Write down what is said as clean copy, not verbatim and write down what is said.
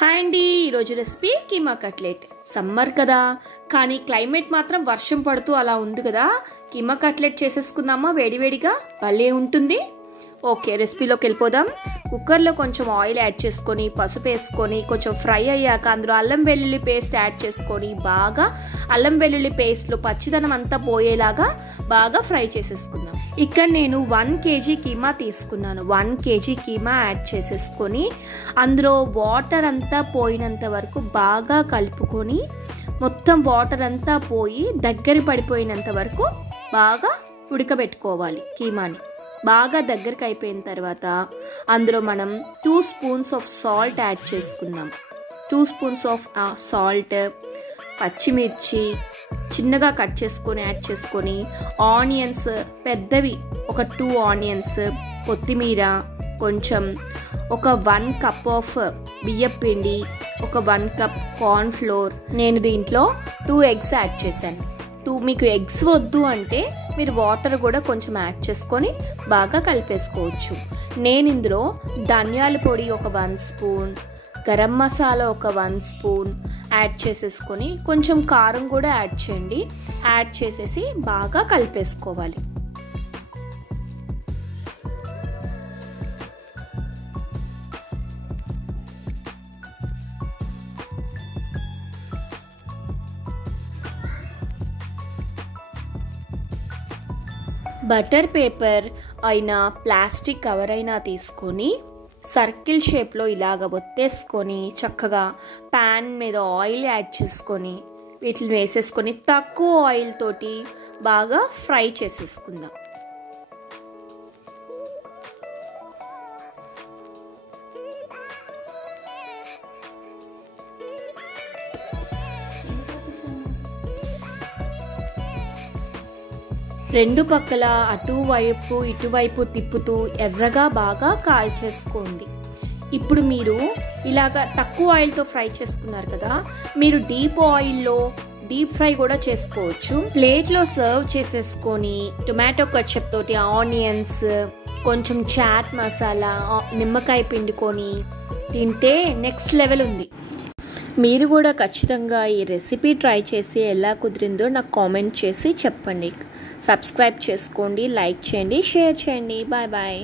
Hi అండి, ఈరోజు recipe keema cutlet. Summer కదా, కానీ క్లైమేట్ మాత్రం వర్షం పడుతూ అలా ఉంది కదా. కీమా కట్లెట్ చేసేసుకుందామా వేడివేడిగా, భలే ఉంటుంది. ఓకే, రెసిపీలోకి వెళ్ళిపోదాం. కుక్కర్లో కొంచెం ఆయిల్ యాడ్ చేసుకొని, పసుపు వేసుకొని, కొంచెం ఫ్రై అయ్యాక అందులో అల్లం వెల్లుల్లి పేస్ట్ యాడ్ చేసుకొని, బాగా అల్లం వెల్లుల్లి పేస్ట్లో పచ్చిదనం అంతా పోయేలాగా బాగా ఫ్రై చేసేసుకుందాం. ఇక్కడ నేను 1 kg కీమా తీసుకున్నాను. 1 kg కీమా యాడ్ చేసేసుకొని అందులో వాటర్ అంతా పోయినంత వరకు బాగా కలుపుకొని, మొత్తం వాటర్ అంతా పోయి దగ్గర పడిపోయినంత వరకు బాగా ఉడకబెట్టుకోవాలి. కీమాని బాగా దగ్గరికి అయిపోయిన తర్వాత అందులో మనం 2 స్పూన్స్ ఆఫ్ సాల్ట్ యాడ్ చేసుకుందాం. 2 స్పూన్స్ ఆఫ్ సాల్ట్, పచ్చిమిర్చి చిన్నగా కట్ చేసుకొని యాడ్ చేసుకొని, ఆనియన్స్ పెద్దవి ఒక 2 ఆనియన్స్, కొత్తిమీర కొంచెం, ఒక 1 కప్ ఆఫ్ బియ్యపిండి, ఒక 1 కప్ కార్న్ ఫ్లోర్. నేను దీంట్లో 2 ఎగ్స్ యాడ్ చేశాను. మీకు ఎగ్స్ వద్దు అంటే మీరు వాటర్ కూడా కొంచెం యాడ్ చేసుకొని బాగా కలిపేసుకోవచ్చు. నేను ఇందులో ధనియాల పొడి ఒక 1 స్పూన్, గరం మసాలా ఒక 1 స్పూన్ యాడ్ చేసేసుకొని, కొంచెం కారం కూడా యాడ్ చేయండి. యాడ్ చేసేసి బాగా కలిపేసుకోవాలి. బటర్ పేపర్ అయినా ప్లాస్టిక్ కవర్ అయినా తీసుకొని సర్కిల్ షేప్లో ఇలాగ ఒత్తేసుకొని, చక్కగా ప్యాన్ మీద ఆయిల్ యాడ్ చేసుకొని వీటిని వేసేసుకొని తక్కువ ఆయిల్ తోటి బాగా ఫ్రై చేసేసుకుందాం. రెండు పక్కల అటువైపు ఇటువైపు తిప్పుతూ ఎర్రగా బాగా కాల్చేసుకోండి. ఇప్పుడు మీరు ఇలాగా తక్కువ ఆయిల్తో ఫ్రై చేసుకున్నారు కదా, మీరు డీప్ ఆయిల్లో డీప్ ఫ్రై కూడా చేసుకోవచ్చు. ప్లేట్లో సర్వ్ చేసేసుకొని టొమాటో కచ్చప్ తోటి ఆనియన్స్, కొంచెం చాట్ మసాలా, నిమ్మకాయ పిండుకొని తింటే నెక్స్ట్ లెవెల్ ఉంది. మీరు కూడా ఖచ్చితంగా ఈ రెసిపీ ట్రై చేసి ఎలా కుదిరిందో నాకు కామెంట్ చేసి చెప్పండి. సబ్స్క్రైబ్ చేసుకోండి, లైక్ చేయండి, షేర్ చేయండి. Bye bye.